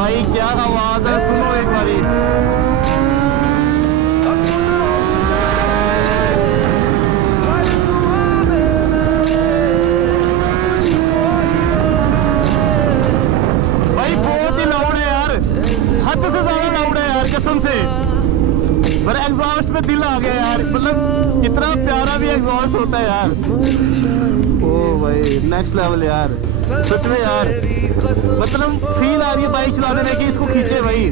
भाई क्या आवाज है, सुनो एक बारी। भाई बहुत ही लाउड है यार, हद से ज्यादा लाउड है यार, कसम से। पर एग्जॉस्ट में दिल आ गया यार, मतलब इतना प्यारा भी एग्जॉस्ट होता है यार। ओ भाई नेक्स्ट लेवल यार, सच में यार, मतलब फील आ रही है बाइक चलाने में कि इसको खींचे भाई।